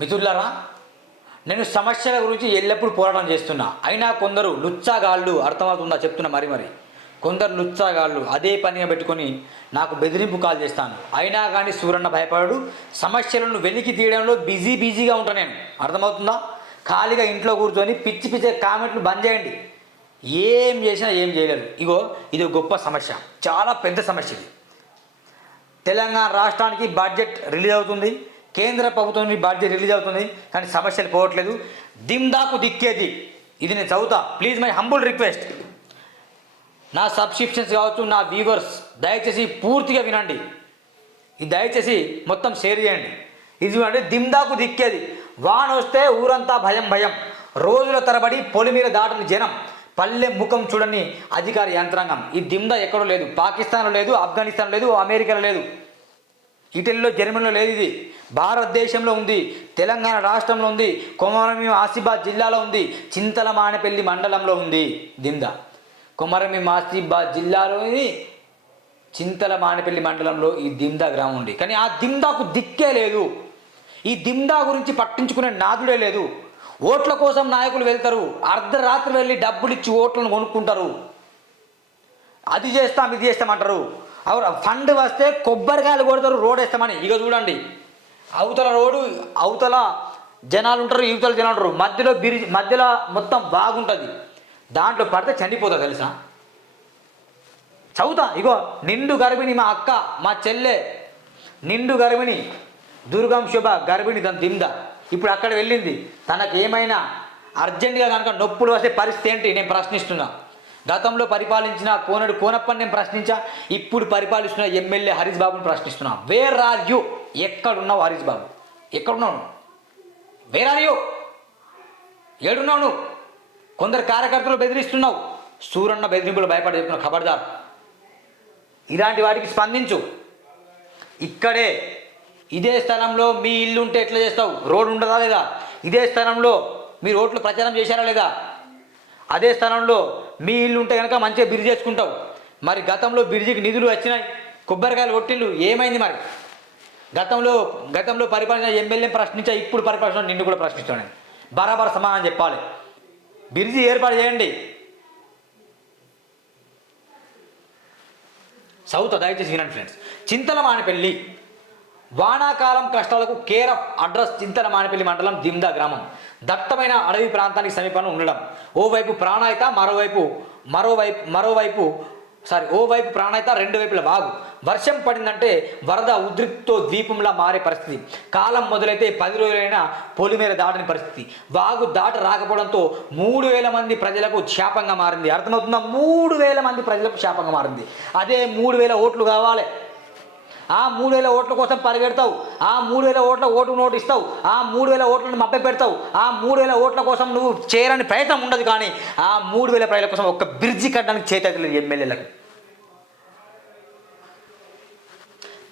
మిత్రులారా నేను సమస్యల గురించి ఎల్లప్పుడూ పోరాటం చేస్తున్నా. అయినా కొందరు లుచ్చాగాళ్ళు అర్థమవుతుందా చెప్తున్నా మరి మరి. కొందరు లుచ్చాగాళ్ళు అదే పనిగా పెట్టుకొని నాకు బెదిరింపు కాల్ చేస్తాను. అయినా కానీ సూరన్న భయపడడు. సమస్యలను వెలికి తీయడంలో బిజీ బిజీగా ఉంటాను నేను. అర్థమవుతుందా? ఖాళీగా ఇంట్లో కూర్చొని పిచ్చి పిచ్చి కామెంట్లు బంద్ చేయండి. ఏం చేసినా ఏం చేయలేరు ఇగో ఇది గొప్ప సమస్య. చాలా పెద్ద సమస్య ఇది. తెలంగాణ రాష్ట్రానికి బడ్జెట్ రిలీజ్ అవుతుంది. కేంద్ర ప్రభుత్వం నుంచి బడ్జెట్ రిలీజ్ అవుతుంది కానీ సమస్యలు పోవట్లేదు. దిమ్దాకు దిక్కేది. ఇది నేను చదువుతా. Please my humble request. నా సబ్స్క్రిప్షన్స్ కావచ్చు నా వ్యూవర్స్ దయచేసి పూర్తిగా వినండి. ఇది దయచేసి మొత్తం షేర్ చేయండి. ఇది చూడండి దిమ్దాకు దిక్కేది. వాన వస్తే ఊరంతా భయం భయం. రోజుల తరబడి పొలి మీద దాటని జనం. పల్లె ముఖం చూడని అధికార యంత్రాంగం. ఈ దిమ్దా ఎక్కడో లేదు. పాకిస్తాన్లో లేదు ఆఫ్ఘనిస్తాన్ లేదు అమెరికాలో లేదు. ఇటలీలో జర్మనీలో లేదు ఇది. భారతదేశంలో ఉంది. తెలంగాణ రాష్ట్రంలో ఉంది. కొమరమి ఆసిబాద్ జిల్లాలో ఉంది. చింతల మానపల్లి మండలంలో ఉంది. దిందా. కొమరమి ఆసిబాద్ జిల్లాలోని చింతల మానపల్లి మండలంలో ఈ దిందా గ్రామం ఉంది. కానీ ఆ దిందాకు దిక్కే లేదు. ఈ దిందా గురించి పట్టించుకునే నాదుడే లేదు. ఓట్ల కోసం నాయకులు వెళ్తారు. అర్ధరాత్రి వెళ్ళి డబ్బులు ఇచ్చి ఓట్లను కొనుక్కుంటారు. అది చేస్తాం ఇది చేస్తామంటారు అవును ఫండ్ వస్తే కొబ్బరికాయలు కొడతారు రోడ్ వేస్తామని. ఇక చూడండి. అవతల రోడ్డు అవతల జనాలు ఉంటారు యువతల జనాలు ఉంటారు. మధ్యలో బిరి మధ్యలో మొత్తం బాగుంటుంది దాంట్లో పడితే చనిపోతా తెలుసా? చదువుతా. ఇగో నిండు గర్భిణి మా అక్క మా చెల్లె నిండు గర్భిణి దుర్గం శుభ గర్భిణి తన దింద ఇప్పుడు అక్కడ వెళ్ళింది. తనకు ఏమైనా అర్జెంటుగా కనుక నొప్పులు వస్తే పరిస్థితి ఏంటి? నేను ప్రశ్నిస్తున్నా. గతంలో పరిపాలించిన కోనడు కోనప్పని నేను ప్రశ్నించా ఇప్పుడు పరిపాలిస్తున్న ఎమ్మెల్యే హరీష్ బాబుని ప్రశ్నిస్తున్నా. వేర్ ఆర్ యూ ఎక్కడున్నావు హరీష్ బాబు? ఎక్కడున్నావు వేర్ ఆర్ యూ ఏడున్నావు నువ్వు? కొందరు కార్యకర్తలు బెదిరిస్తున్నావు. సూరన్న బెదిరింపులు భయపడి చెప్తున్నావు ఖబర్దార్. ఇలాంటి వాటికి స్పందించు. ఇక్కడే ఇదే స్థలంలో మీ ఇల్లు ఉంటే ఎట్లా చేస్తావు? రోడ్డు ఉండదా లేదా? ఇదే స్థలంలో మీ రోడ్లు ప్రచారం చేశారా లేదా? అదే స్థలంలో మీ ఇల్లు ఉంటే కనుక మంచిగా బిర్జి చేసుకుంటావు. మరి గతంలో బిర్జికి నిధులు వచ్చినాయి కొబ్బరికాయలు కొట్టిల్లు ఏమైంది మరి? గతంలో గతంలో పరిపాలన ఎమ్మెల్యే ప్రశ్నించా ఇప్పుడు పరిపాలన నిన్ను కూడా ప్రశ్నిస్తాను బరాబర్ సమాధానం చెప్పాలి. బిర్జి ఏర్పాటు చేయండి. సౌత్ దయచేసి వినండి ఫ్రెండ్స్ చింతల మానిపల్లి. వానాకాలం కష్టాలకు కేరఫ్ అడ్రస్ చింతల మానిపల్లి మండలం దిమ్దా గ్రామం. దట్టమైన అడవి ప్రాంతానికి సమీపంలో ఉండడం. ఓవైపు ప్రాణాయిత మరోవైపు మరోవైపు మరోవైపు సారీ ఓవైపు ప్రాణాయిత రెండు వైపుల వాగు. వర్షం పడిందంటే వరద ఉద్రిక్తో ద్వీపంలా మారే పరిస్థితి. కాలం మొదలైతే పది రోజులైనా పొలిమేర దాటని పరిస్థితి. వాగు దాట రాకపోవడంతో మూడు వేల మంది ప్రజలకు శాపంగా మారింది. అర్థమవుతుందా? మూడు వేల మంది ప్రజలకు శాపంగా మారింది. అదే మూడు వేల ఓట్లు కావాలి. ఆ మూడు వేల ఓట్ల కోసం పరిగెడతావు. ఆ మూడు వేల ఓట్ల ఓటు నోటు ఇస్తావు ఆ మూడు వేల ఓట్లను మభ్య పెడతావు ఆ మూడు వేల ఓట్ల కోసం నువ్వు చేయరని ప్రయత్నం ఉండదు కానీ ఆ మూడు వేల ప్రజల కోసం ఒక్క బ్రిడ్జి కట్టడానికి చేతలేదు ఎమ్మెల్యేలకు.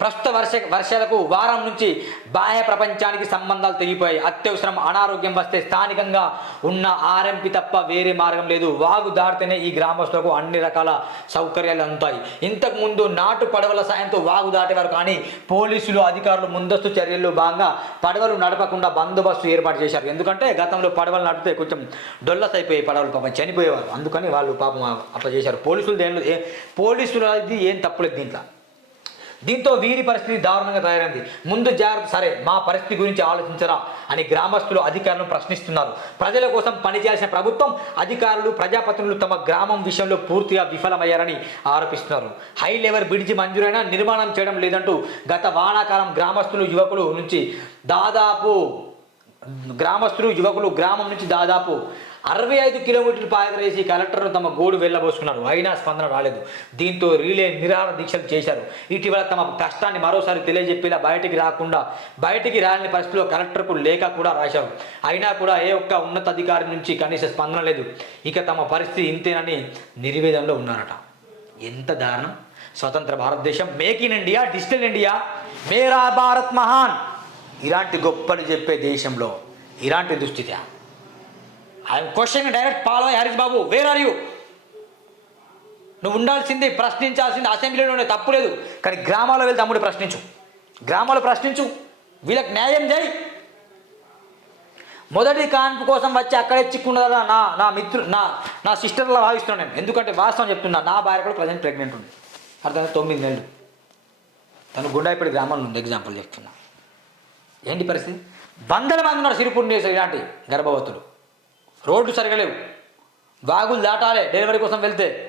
ప్రస్తుత వర్ష వర్షాలకు వారం నుంచి బాహ్య ప్రపంచానికి సంబంధాలు తెగిపోయాయి. అత్యవసరం అనారోగ్యం వస్తే స్థానికంగా ఉన్న ఆర్ఎంపి తప్ప వేరే మార్గం లేదు. వాగు దాటితేనే ఈ గ్రామస్తులకు అన్ని రకాల సౌకర్యాలు అందుతాయి. ఇంతకుముందు నాటు పడవల సాయంతో వాగు దాటేవారు కానీ పోలీసులు అధికారులు ముందస్తు చర్యల్లో భాగంగా పడవలు నడపకుండా బందోబస్తు ఏర్పాటు చేశారు. ఎందుకంటే గతంలో పడవలు నడిపితే కొంచెం డొల్లస్ అయిపోయాయి పడవలు పాపం చనిపోయేవారు. అందుకని వాళ్ళు పాపం అట్లా చేశారు. పోలీసులు దేనిలో ఏ పోలీసులు అది ఏం తప్పులేదు దీంట్లో. దీంతో వీరి పరిస్థితి దారుణంగా తయారైంది. ముందు జాగ్రత్త సరే మా పరిస్థితి గురించి ఆలోచించరా అని గ్రామస్తులు అధికారులను ప్రశ్నిస్తున్నారు. ప్రజల కోసం పనిచేయాల్సిన ప్రభుత్వం అధికారులు ప్రజాప్రతినిధులు తమ గ్రామం విషయంలో పూర్తిగా విఫలమయ్యారని ఆరోపిస్తున్నారు. హై లెవెల్ బ్రిడ్జి మంజూరైనా నిర్మాణం చేయడం లేదంటూ గత వానాకాలం గ్రామస్తులు యువకులు నుంచి దాదాపు గ్రామస్తులు యువకులు గ్రామం నుంచి దాదాపు అరవై ఐదు కిలోమీటర్లు పాదరేసి కలెక్టర్ను తమ గోడు వెళ్ళబోసుకున్నారు. అయినా స్పందన రాలేదు. దీంతో రీలే నిరాహార దీక్షలు చేశారు. ఇటీవల తమ కష్టాన్ని మరోసారి తెలియజెప్పేలా బయటికి రాకుండా బయటికి రాని పరిస్థితిలో కలెక్టర్కు లేఖ కూడా రాశారు. అయినా కూడా ఏ ఒక్క ఉన్నతాధికారి నుంచి కనీస స్పందన లేదు. ఇక తమ పరిస్థితి ఇంతేనని నిర్వేదంలో ఉన్నారట. ఎంత దారుణం! స్వతంత్ర భారతదేశం make in India digital India మేరా భారత్ మహాన్! ఇలాంటి గొప్పలు చెప్పే దేశంలో ఇలాంటి దుస్థితి I'm question direct Palavai Harish Babu where are you నువ్వు ఉండాల్సింది ప్రశ్నించాల్సింది అసెంబ్లీలోనే తప్పు లేదు కానీ గ్రామాల్లో వెళ్ళి తమ్ముడు ప్రశ్నించు. గ్రామాలు ప్రశ్నించు. వీళ్ళకి న్యాయం చేయి. మొదటి కాన్పు కోసం వచ్చి అక్కడే చిక్కున్నదా నా నా మిత్రు నా నా సిస్టర్లా భావిస్తున్నాను నేను. ఎందుకంటే వాస్తవం చెప్తున్నా నా భార్య కూడా ప్రజెంట్ ప్రెగ్నెంట్ ఉంది. అర్థం తొమ్మిది నెలలు. తను గుండాయిపేట గ్రామంలో ఉంది ఎగ్జాంపుల్ చెప్తున్నా. ఏంటి పరిస్థితి? వందల మంది ఉన్నారు సిరిపూర్ ఇలాంటి గర్భవతులు. రోడ్లు సరిగా లేవు. వాగులు దాటాలే డెలివరీ కోసం వెళ్తే.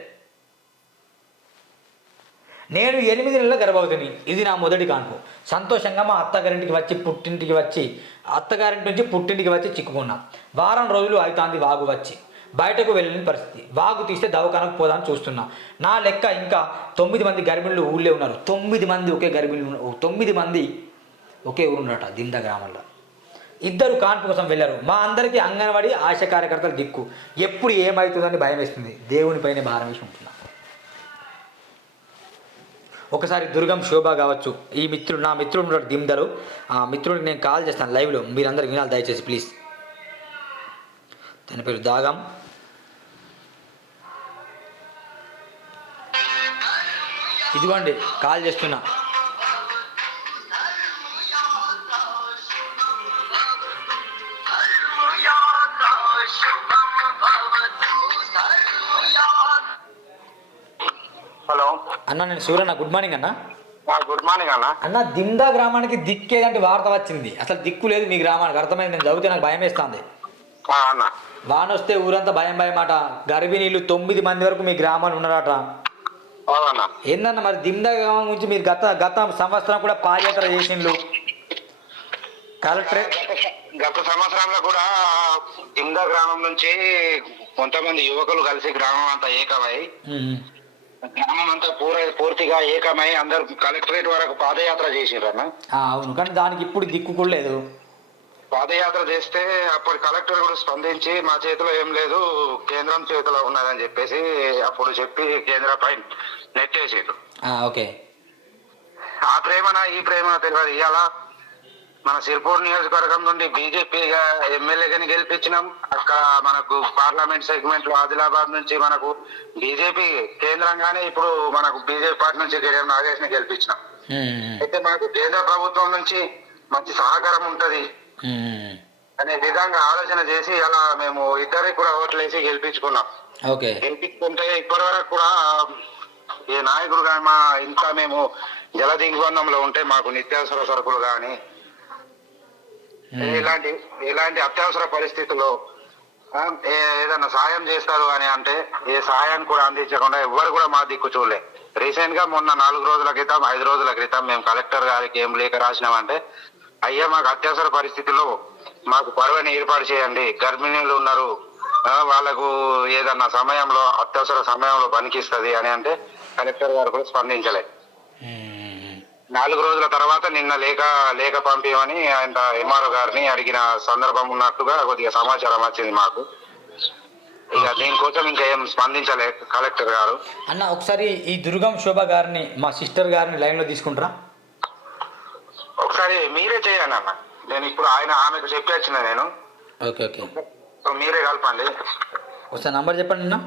నేను ఎనిమిది నెలల గర్భవతిని. ఇది నా మొదటి కాన్పు. సంతోషంగా మా అత్తగారింటికి వచ్చి పుట్టింటికి వచ్చి అత్తగారింటి నుంచి పుట్టింటికి వచ్చి చిక్కుకున్నా. వారం రోజులు అవుతాంది వాగు వచ్చి. బయటకు వెళ్ళిన పరిస్థితి. వాగు తీస్తే దవాఖానకు పోదామని చూస్తున్నా. నా లెక్క ఇంకా తొమ్మిది మంది గర్భిణులు ఊళ్ళో ఉన్నారు. తొమ్మిది మంది ఒకే గర్భిణులు తొమ్మిది మంది ఒకే ఊరున్నట దింద గ్రామంలో. ఇద్దరు కాన్పు కోసం వెళ్ళారు. మా అందరికీ అంగన్వాడీ ఆశ కార్యకర్తలు దిక్కు. ఎప్పుడు ఏమవుతుందని భయం వేస్తుంది. దేవునిపైనే భారం వేసి ఉంటున్నా. ఒకసారి దుర్గం శోభ కావచ్చు. ఈ మిత్రుడు నా మిత్రుడు ఉన్నాడు దిమ్దలు ఆ మిత్రుడికి నేను కాల్ చేస్తాను లైవ్లో. మీరందరూ వినాలి దయచేసి ప్లీజ్. తన పేరు దాగం. ఇదిగోండి కాల్ చేస్తున్నా. అన్న. నేను సూర్యన్న గుడ్ మార్నింగ్ అన్న. గుడ్ మార్నింగ్ అన్న. అన్న దిందా గ్రామానికి దిక్కేదంటే వార్త వచ్చింది. అసలు దిక్కు లేదు మీ గ్రామానికి. అర్థమైంది నేను చదివితే నాకు భయం వేస్తుంది. వాన వస్తే ఊరంతా భయం భయం అట గర్భిణీలు తొమ్మిది మంది వరకు మీ గ్రామాలు ఉన్నారట. ఏందన్న మరి దిమ్దా గ్రామం గురించి మీరు గత గత సంవత్సరం కూడా పాదయాత్ర చేసిండ్రు కలెక్టరేట్ గత సంవత్సరంలో కూడా ఇంద గ్రామం నుంచి కొంతమంది యువకులు కలిసి గ్రామం అంతా ఏకమై గ్రామం అంతా పూర పూర్తిగా ఏకమై అందరు కలెక్టరేట్ వరకు పాదయాత్ర చేసిండ్రన్న ఆ, అవును కానీ దానికి ఇప్పుడు దిక్కు కూడా లేదు. పాదయాత్ర చేస్తే అప్పటి కలెక్టర్ కూడా స్పందించి మా చేతిలో ఏం లేదు కేంద్రం చేతిలో ఉన్నదని చెప్పేసి అప్పుడు చెప్పి కేంద్రపై నెట్టేసిండ్రు ఆ, ఓకే. ఆ ప్రేమన ఈ ప్రేమ తెలియదు. ఇవాళ మన సిర్పూర్ నియోజకవర్గం నుండి బీజేపీగా ఎమ్మెల్యేగాని గెలిపించినాం. అక్కడ మనకు పార్లమెంట్ సెగ్మెంట్లో ఆదిలాబాద్ నుంచి మనకు బీజేపీ కేంద్రంగానే ఇప్పుడు మనకు బీజేపీ పార్టీ నుంచి గిరియం నాగేష్ని గెలిపించినాం అయితే మనకు కేంద్ర ప్రభుత్వం నుంచి మంచి సహకారం ఉంటది. అనే విధంగా ఆలోచన చేసి అలా మేము ఇద్దరికి కూడా ఓట్లేసి గెలిపించుకున్నాం. ఓకే. గెలిపించుకుంటే ఇప్పటి వరకు కూడా ఏ నాయకుడు కానీ మా ఇంకా మేము జల దిగ్బంధంలో ఉంటే మాకు నిత్యావసర సరుకులు కానీ ఇలాంటి ఇలాంటి అత్యవసర పరిస్థితుల్లో ఆ, ఏ- ఏదైనా సాయం చేస్తారు అని అంటే ఏ సాయాన్ని కూడా అందించకుండా ఎవ్వరు కూడా మా దిక్కు చూడలే. రీసెంట్గా మొన్న నాలుగు రోజుల క్రితం ఐదు రోజుల క్రితం మేము కలెక్టర్ గారికి ఏం లేఖ రాసినామంటే అయ్యా మాకు అత్యవసర పరిస్థితుల్లో మాకు పర్వని ఏర్పాటు చేయండి. గర్భిణీలు ఉన్నారు. వాళ్ళకు ఏదన్నా సమయంలో అత్యవసర సమయంలో పనికిస్తుంది అని అంటే కలెక్టర్ గారు కూడా స్పందించలే. నాలుగు రోజుల తర్వాత నిన్న లేఖ లేఖ పంపించమని ఆయన ఎంఆర్ఓ గారిని అడిగిన సందర్భం ఉన్నట్టుగా కొద్దిగా సమాచారం వచ్చింది మాకు. ఇక దీనికోసం ఇంకా ఏం స్పందించలే కలెక్టర్ గారు. అన్న ఒకసారి ఈ దుర్గం శోభ గారిని మా సిస్టర్ గారిని లైన్లో తీసుకుంటారా? ఒకసారి మీరే చేయండి అన్న. నేను ఇప్పుడు ఆయన ఆమెకు చెప్పి వచ్చిన నేను. Okay okay. సో మీరే కలపండి. ఒకసారి నంబర్ చెప్పండి అన్న.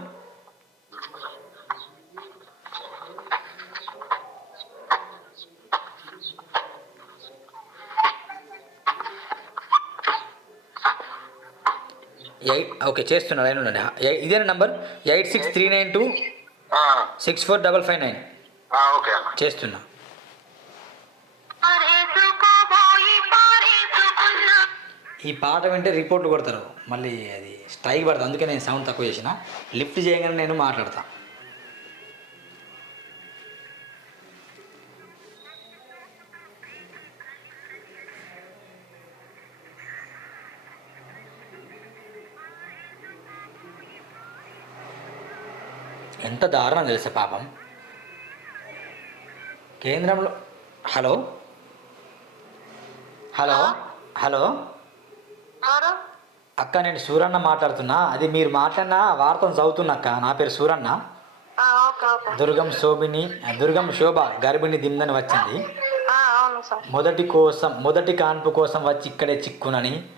ఎయిట్ ఓకే చేస్తున్నా లైన్ ఉండండి. ఇదేనా number? Eight six three nine two ఆ, six four double five nine. చేస్తున్నా. ఈ పాట వింటే రిపోర్ట్లు కొడతారు. మళ్ళీ అది స్ట్రైక్ పడుతుంది అందుకే నేను సౌండ్ తక్కువ చేసిన. లిఫ్ట్ చేయగానే నేను మాట్లాడతా. ఎంత దారుణం తెలుసా పాపం? కేంద్రంలో హలో? హలో? హలో? అక్క నేను సూరన్న మాట్లాడుతున్నా. అది మీరు మాట్లాడిన వార్తను చదువుతున్నా అక్క. నా పేరు సూరన్న. దుర్గం శోభిని దుర్గం శోభ గర్భిణి దిందని వచ్చింది. మొదటి కోసం మొదటి కాన్పు కోసం వచ్చి ఇక్కడే చిక్కునని.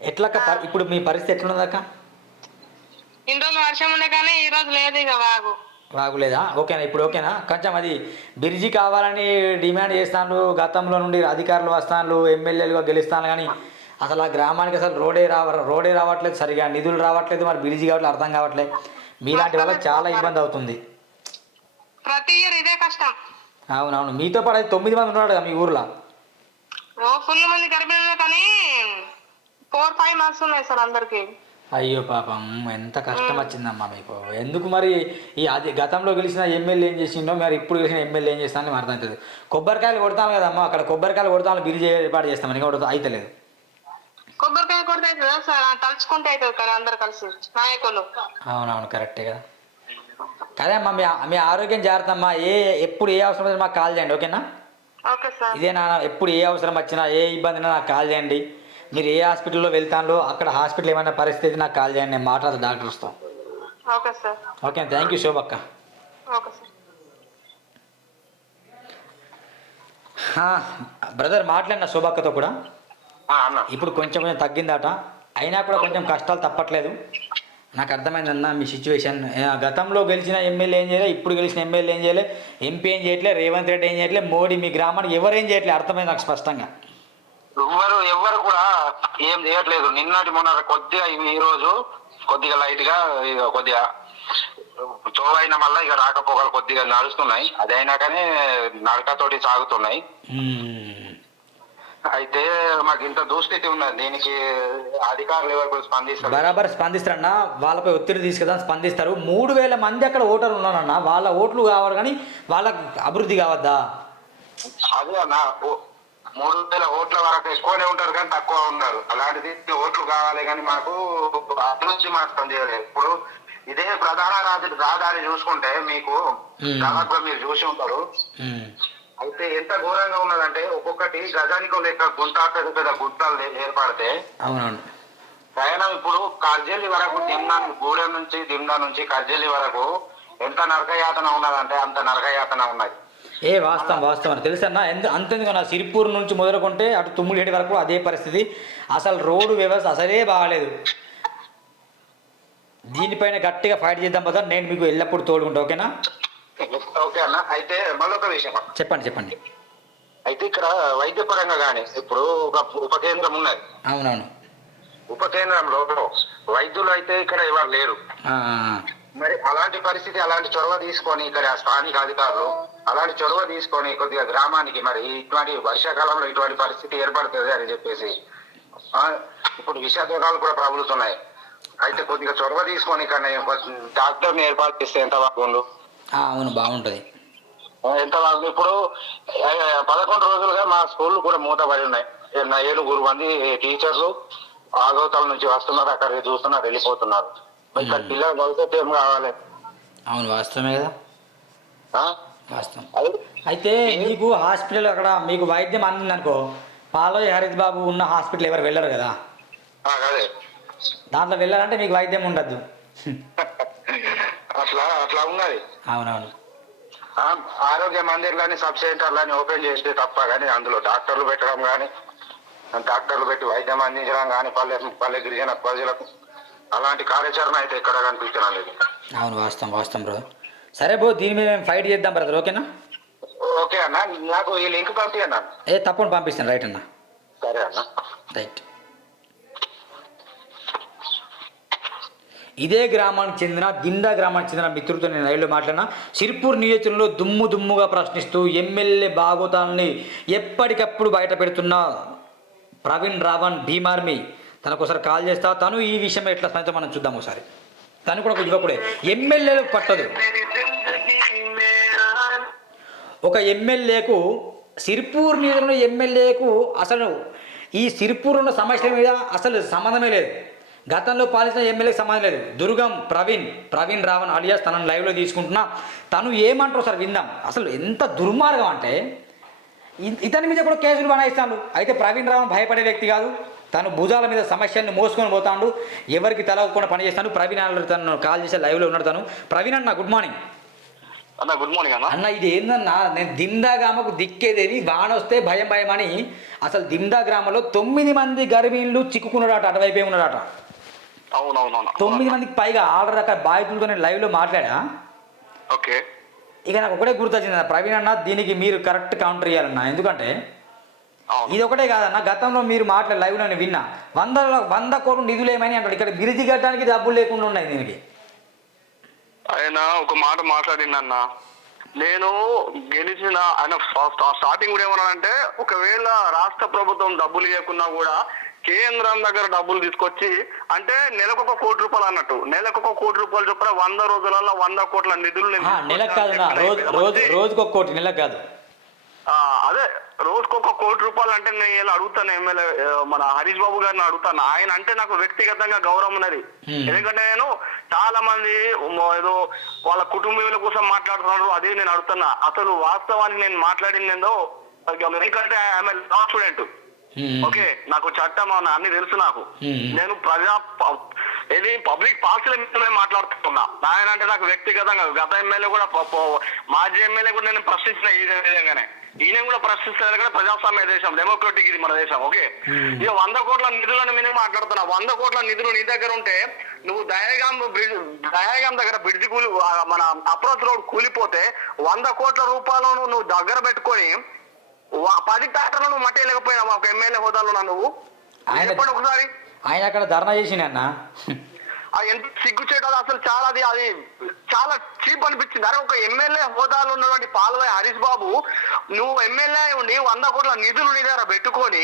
ఎట్లక్క ఇప్పుడు మీ పరిస్థితి ఎట్లున్నదక్క? ఇన్ని రోజులు వర్షం ఉండే కానీ ఈ రోజు లేదు ఇక వాగు. బాగులేదా ఓకేనా ఇప్పుడు ఓకేనా? కొంచెం అది బిర్జీ కావాలని డిమాండ్ చేస్తాను గతంలో నుండి అధికారులు వస్తాను ఎమ్మెల్యేలుగా గెలుస్తాను కానీ అసలు ఆ గ్రామానికి అసలు రోడే రావ రోడే రావట్లేదు సరిగా నిధులు రావట్లేదు మరి బిలిజీ కావట్లేదు అర్థం కావట్లేదు. మీలాంటి వాళ్ళకి చాలా ఇబ్బంది అవుతుంది. ప్రతి ఇయర్ ఇదే కష్టం. అవునవును మీతో పాటు అయితే తొమ్మిది మంది ఉన్నాడు కదా మీ ఊర్లో? ఓ ఫుల్ మంది గర్భిణులు కానీ ఫోర్ ఫైవ్ మంత్స్ ఉన్నాయి సార్ అందరికి. అయ్యో పాపం ఎంత కష్టం వచ్చిందమ్మా మీకు. ఎందుకు మరి ఈ అది గతంలో గెలిచిన ఎమ్మెల్యే ఏం చేసిండో మరి ఇప్పుడు గెలిచిన ఎమ్మెల్యే ఏం చేస్తానని మరి అర్థం అవుతుంది కొబ్బరికాయలు కొడతాం కదమ్మా అక్కడ కొబ్బరికాయలు కొడతాం బిల్ ఏర్పాటు చేస్తామని కూడా అయితలేదు. కొబ్బరికాయ కొడితే అవుతుందా సార్? ఆ, తలుచుకుంటే అవుతుంది కానీ అందరు కలిసి నాయకులు. అవునవును కరెక్టే కదా. కదే అమ్మా మీ మీ ఆరోగ్యం జాగ్రత్త అమ్మా. ఏ ఎప్పుడు ఏ అవసరం వచ్చినా మాకు కాల్ చేయండి ఓకేనా? ఇదే నా ఎప్పుడు ఏ అవసరం వచ్చినా ఏ ఇబ్బంది నాకు కాల్ చేయండి. మీరు ఏ హాస్పిటల్లో వెళ్తానో అక్కడ హాస్పిటల్ ఏమైనా పరిస్థితి నాకు కాల్ చేయండి నేను మాట్లాడతా డాక్టర్స్తో okay sir. Okay thank you శోభక్క. Okay sir. Brother మాట్లాడిన శోభక్కతో కూడా? ఆ, అన్న. ఇప్పుడు కొంచెం కొంచెం తగ్గిందట. అయినా కూడా కొంచెం కష్టాలు తప్పట్లేదు. నాకు అర్థమైందన్న మీ సిచ్యువేషన్. గతంలో గెలిచిన ఎమ్మెల్యే ఏం చేయలే ఇప్పుడు గెలిచిన ఎమ్మెల్యే ఏం చేయలే ఎంపీ ఏం చేయట్లే రేవంత్ రెడ్డి ఏం చేయట్లే మోడీ మీ గ్రామానికి ఎవరు ఏం చేయట్లే అర్థమైంది నాకు స్పష్టంగా. ఎవ్వరు ఎవ్వరు కూడా ఏం చేయట్లేదు. నిన్నటి మొన్న కొద్దిగా ఇవి ఈ రోజు కొద్దిగా లైట్గా కొద్దిగా చోవైన మళ్ళీ ఇక రాకపోకలు కొద్దిగా నడుస్తున్నాయి. అదైనాకనే నడకతోటి సాగుతున్నాయి. అయితే మాకు ఇంత దుస్థితి ఉన్నది. దీనికి అధికారులు ఎవరు స్పందిస్తారు బరాబర్ స్పందిస్తారన్న వాళ్ళపై ఒత్తిడి తీసుకెళ్దాం స్పందిస్తారు. మూడు వేల మంది అక్కడ ఓటర్లు ఉన్నారన్న వాళ్ళ ఓట్లు కావాలి కానీ వాళ్ళకి అభివృద్ధి కావద్దా? అదే అన్న మూడు వేల ఓట్ల వరకు ఎక్కువనే ఉంటారు కానీ తక్కువ ఉన్నారు. అలాంటిది ఓట్లు కావాలి కానీ మాకు అభివృద్ధి మాత్రం చేయలేదు. ఇప్పుడు ఇదే ప్రధాన రాజు రహదారి చూసుకుంటే మీకు. దాదాపుగా మీరు చూసి ఉంటారు. అయితే ఎంత ఘోరంగా ఉన్నదంటే ఒక్కొక్కటి గజానికో లెక్క గుంట పెద్ద పెద్ద గుంటలు ఏర్పడితే ప్రయాణం ఇప్పుడు కర్జల్లి వరకు దిమ్నా గూడెం నుంచి దిమ్నా నుంచి కర్జల్లి వరకు ఎంత నరకయాతన ఉన్నదంటే అంత నరకయాతన ఉన్నది. ఏ వాస్తవం వాస్తవం తెలుసన్నా ఎందు అంతెందుకు నా సిరిపూర్ నుంచి మొదలుకుంటే అటు తుమ్ముడిహేడి వరకు అదే పరిస్థితి. అసలు రోడ్డు వ్యవస్థ అసలే బాగాలేదు. దీనిపైన గట్టిగా ఫైట్ చేద్దాం కదా నేను మీకు ఎల్లప్పుడూ తోడుకుంటా ఓకేనా? ఓకే అన్న. అయితే మళ్ళొక విషయం చెప్పండి చెప్పండి. అయితే ఇక్కడ వైద్యపరంగా గానీ ఇప్పుడు ఒక ఉప కేంద్రం ఉన్నది. అవునవును. ఉప కేంద్రంలో వైద్యులు అయితే ఇక్కడ ఎవరు లేరు. మరి అలాంటి పరిస్థితి అలాంటి చొరవ తీసుకొని ఇక్కడ స్థానిక అధికారులు అలాంటి చొరవ తీసుకొని కొద్దిగా గ్రామానికి మరి ఇటువంటి వర్షాకాలంలో ఇటువంటి పరిస్థితి ఏర్పడుతుంది అని చెప్పేసి ఇప్పుడు విషాదకాలు కూడా ప్రబలుతున్నాయి. అయితే కొద్దిగా చొరవ తీసుకొని ఇక్కడ డాక్టర్ని ఏర్పాటు చేస్తే ఎంత బాగుండు? అవును బాగుంటుంది. ఎంత బాగుంది ఇప్పుడు పదకొండు రోజులుగా మా స్కూల్ కూడా మూతపడి ఉన్నాయి. ఏడుగురు మంది టీచర్లు ఆగోతాల నుంచి వస్తున్నారు అక్కడికి చూస్తున్నారు వెళ్ళిపోతున్నారు. ఇక్కడ పిల్లల భవిష్యత్తు ఏం కావాలి? అవును వాస్తవమే కదా? వాస్తవం. అయితే మీకు హాస్పిటల్ అక్కడ మీకు వైద్యం అందిందనుకో పాలోయ్ హరిత్ బాబు ఉన్న హాస్పిటల్ ఎవరు వెళ్ళరు కదా? దాంట్లో వెళ్ళాలంటే మీకు వైద్యం ఉండద్దు. అట్లా అట్లా ఉన్నది. అవునవును. ఆరోగ్య మందిర్లని సబ్ సెంటర్లని ఓపెన్ చేస్తే తప్ప కానీ అందులో డాక్టర్లు పెట్టడం కానీ డాక్టర్లు పెట్టి వైద్యం అందించడం కానీ పల్లె పల్లె గిరిజన ప్రజలకు అలాంటి కార్యాచరణ అయితే ఎక్కడ కనిపించడం లేదు అవును వాస్తవం వాస్తవం బ్రదర్ సరే బ్రో దీని మీద మేము ఫైట్ చేద్దాం బ్రదర్ ఓకేనా? ఓకే అన్న నాకు ఈ లింక్ పంపించండి అన్న ఏ తప్పకుండా పంపిస్తాను రైట్ అన్న. సరే అన్న. రైట్ ఇదే గ్రామానికి చెందిన దిందా గ్రామానికి చెందిన మిత్రులతో నేను రైల్లో మాట్లాడినా. సిర్పూర్ నియోజకవర్గంలో దుమ్ము దుమ్ముగా ప్రశ్నిస్తూ ఎమ్మెల్యే బాగోతాలని ఎప్పటికప్పుడు బయట పెడుతున్న ప్రవీణ్ రావణ్ భీమార్మి తనకోసారి కాల్ చేస్తా. తను ఈ విషయం ఎట్లా స్పందించో మనం చూద్దాం ఒకసారి. తను కూడా ఒక యువకుడే. ఎమ్మెల్యేలు పట్టదు. ఒక ఎమ్మెల్యేకు సిర్పూర్ నియోజకవర్గంలో ఎమ్మెల్యేకు అసలు ఈ సిర్పూర్ ఉన్న సమస్యల మీద అసలు సంబంధమే లేదు. గతంలో పాలించిన ఎమ్మెల్యేకి సంబంధం లేదు. దుర్గం ప్రవీణ్ ప్రవీణ్ రావణ్ అలియాస్ తనను లైవ్లో తీసుకుంటున్నా. తను ఏమంటారు సార్ విందాం. అసలు ఎంత దుర్మార్గం అంటే ఇతని మీద కూడా కేసులు బనాయిస్తాడు అయితే ప్రవీణ్ రావణ్ భయపడే వ్యక్తి కాదు. తను భుజాల మీద సమస్యల్ని మోసుకొని పోతాడు. ఎవరికి తెలవకుండా పనిచేస్తాడు. ప్రవీణ్ తను కాల్ చేసే లైవ్లో ఉన్నాడు తను. ప్రవీణ్ అన్న గుడ్ మార్నింగ్. అన్న గుడ్ మార్నింగ్ అన్న. అన్న ఇది ఏందన్నా? నేను దిందా గ్రామకు దిక్కేదేవి వాన వస్తే భయం భయం అని. అసలు దిందా గ్రామంలో తొమ్మిది మంది గర్భిణులు చిక్కుకున్నాడట అటువైపే ఉన్నాడట అవునవునవును. తొమ్మిది మందికి పైగా ఆర్డర్ రకాల బాధితులతో నేను లైవ్లో మాట్లాడా? ఓకే. ఇక నాకు ఒకటే గుర్తొచ్చింది అన్న ప్రవీణ్ అన్న దీనికి మీరు కరెక్ట్ కౌంటర్ ఇవ్వాలన్న ఎందుకంటే. ఇది ఒకటే కాదన్న గతంలో మీరు మాట్లాడే లైవ్ నేను విన్నా. వంద వంద కోట్లు నిధులేమని అంటాడు. ఇక్కడ బ్రిడ్జి కట్టడానికి డబ్బులు లేకుండా ఉన్నాయి దీనికి. ఆయన ఒక మాట మాట్లాడిందన్న నేను గెలిచిన ఆయన స్టా- స్టా- స్టార్టింగ్ కూడా ఏమన్నానంటే ఒకవేళ రాష్ట్ర ప్రభుత్వం డబ్బులు ఇవ్వకున్నా కూడా కేంద్రం దగ్గర డబ్బులు తీసుకొచ్చి అంటే నెలకు ఒక కోటి రూపాయలు అన్నట్టు. నెలకు ఒక కోటి రూపాయలు చొప్పున వంద రోజులలో వంద కోట్ల నిధులు నేను ఆ, నెలకు కాదు నా తీసుకొచ్చానని రోజు చెప్పిన రోజు మంచి- రోజుకు ఒక కోటి నెలకు కాదు. అదే రోజుకు ఒక కోటి రూపాయలు అంటే నేను ఇలా అడుగుతాను ఎమ్మెల్యే మన హరీష్ బాబు గారిని అడుగుతాను. ఆయన అంటే నాకు వ్యక్తిగతంగా గౌరవం ఉన్నది. ఎందుకంటే నేను చాలా మంది ఏదో వాళ్ళ కుటుంబీకుల కోసం మాట్లాడుతున్నారు అదే నేను అడుగుతున్నా. అసలు వాస్తవాన్ని నేను మాట్లాడింది ఏందో ఎందుకంటే ఆమె లా స్టూడెంట్. ఓకే నాకు చట్టం అన్ని తెలుసు నాకు. నేను ప్రజా ఇది పబ్లిక్ పాలసీల మీద మాట్లాడుతున్నా. ఆయన అంటే నాకు వ్యక్తిగతంగా గత ఎమ్మెల్యే కూడా మాజీ ఎమ్మెల్యే కూడా నేను ప్రశ్నించిన ఈ విధంగానే. ఈయన కూడా ప్రశ్నిస్తున్నారు కదా ప్రజాస్వామ్య దేశం డెమోక్రటిక్ ఇది మన దేశం ఓకే Hmm. ఇక వంద కోట్ల నిధులను మీద మాట్లాడుతున్నా. వంద కోట్ల నిధులు నీ దగ్గర ఉంటే నువ్వు దయగాం బ్రిడ్జ్ దయగాం దగ్గర బ్రిడ్జ్ కూలి మన అప్రోచ్ రోడ్ కూలిపోతే వంద కోట్ల రూపాయలను నువ్వు దగ్గర పెట్టుకొని పది ట్రాక్టర్లు నువ్వు మట్టి లేకపోయినావు ఒక ఎమ్మెల్యే హోదాలో నువ్వు? ఆయన- ఒకసారి. ఆయన అక్కడ ధర్నా చేసిండన్న ఆ ఎంత సిగ్గుచేట అసలు చాలా అది అది చాలా చీప్ అనిపించింది. అరే ఒక ఎమ్మెల్యే హోదాలో ఉన్నటువంటి పాల్వాయి హరీష్ బాబు నువ్వు ఎమ్మెల్యే ఉండి వంద కోట్ల నిధులు నీ దగ్గర పెట్టుకొని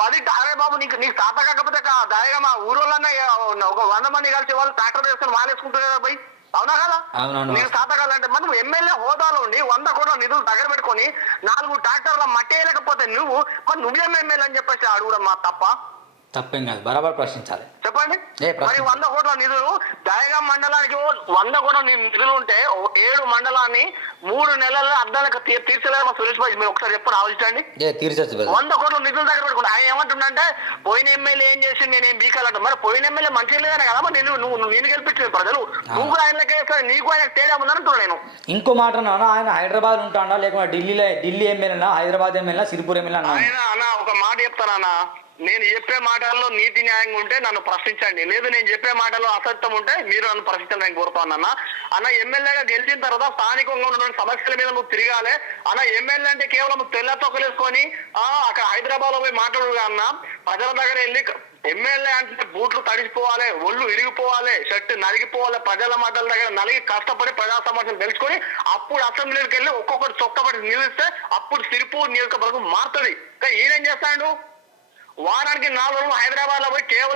పది అరే బాబు నీకు నీకు తాత కాకపోతే దారిగా మా ఊరోళ్ళన్నా ఒక వంద మంది కలిసి వాళ్ళు ట్రాక్టర్ వేసుకొని మాలేసుకుంటారు కదా బై అవునా కదా. నీకు తాతకాలంటే మనం ఎమ్మెల్యే హోదాలో ఉండి వంద కోట్ల నిధులు దగ్గర పెట్టుకొని నాలుగు ట్రాక్టర్ల మట్టి వేయలేకపోతే నువ్వు మరి నువ్వేం ఎమ్మెల్యే అని చెప్పేసి అడుగుడం మా తప్ప? తప్పేం కాదు. బరాబర్ ప్రశ్నించాలి. చెప్పండి. ఏ? మరి వంద కోట్ల నిధులు దయగా మండలానికి వంద కోట్ల నిధులు ఉంటే ఏడు మండలాన్ని మూడు నెలల్లో అర్ధానికి తీ- తీర్చలేదు మా సురేష్ బాబు. మీరు ఒకసారి చెప్పండి ఆలోచించండి. ఏ తీర్చచ్చు వంద కోట్ల నిధులు దగ్గర పెట్టుకుంటా. ఆయన ఏమంటుండంటే పోయిన ఎమ్మెల్యే ఏం చేసి నేనేం బీకాలంట మరి పోయిన ఎమ్మెల్యే మంచిగా లేదనే కదా మరి నేను నువ్వు నేను గెలిపించింది ప్రజలు. నువ్వు ఆయనకే నీకు ఆయన తేడా ఉందని అంటున్నా నేను. ఇంకో మాట నాన్న ఆయన హైదరాబాద్ ఉంటాడా లేకుంటే ఢిల్లీలో ఢిల్లీ ఎమ్మెల్యేనా హైదరాబాద్ ఎమ్మెల్యేనా సిరిపూర్ ఎమ్మెల్యే ఆయన అన్న ఒక మాట చెప్తానన్నా నేను చెప్పే మాటల్లో నీతి న్యాయంగా ఉంటే నన్ను ప్రశ్నించండి. లేదు నేను చెప్పే మాటల్లో అసత్యం ఉంటే మీరు నన్ను ప్రశ్నించండి కోరుతాను అన్న. అన్న ఎమ్మెల్యేగా గెలిచిన తర్వాత స్థానికంగా ఉన్న సమస్యల మీద నువ్వు తిరగాలి. అన్న ఎమ్మెల్యే అంటే కేవలం తెల్ల తొక్కలేసుకొని ఆ అక్కడ హైదరాబాద్లో పోయి మాట్లాడు అన్న. ప్రజల దగ్గర వెళ్ళి ఎమ్మెల్యే అంటే బూట్లు తడిసిపోవాలి ఒళ్ళు ఇరిగిపోవాలి షర్ట్ నలిగిపోవాలి ప్రజల మాటల దగ్గర నలిగి కష్టపడి ప్రజా సమస్యలు తెలుసుకొని అప్పుడు అసెంబ్లీకి వెళ్ళి ఒక్కొక్కటి చొక్కబడి నిలిస్తే అప్పుడు సిరిపూర్ నియోజకవర్గం మారుతుంది. కానీ ఈయనేం చేస్తాడు? వారానికి నాలుగు రోజులు హైదరాబాద్లో పోయి కేవలం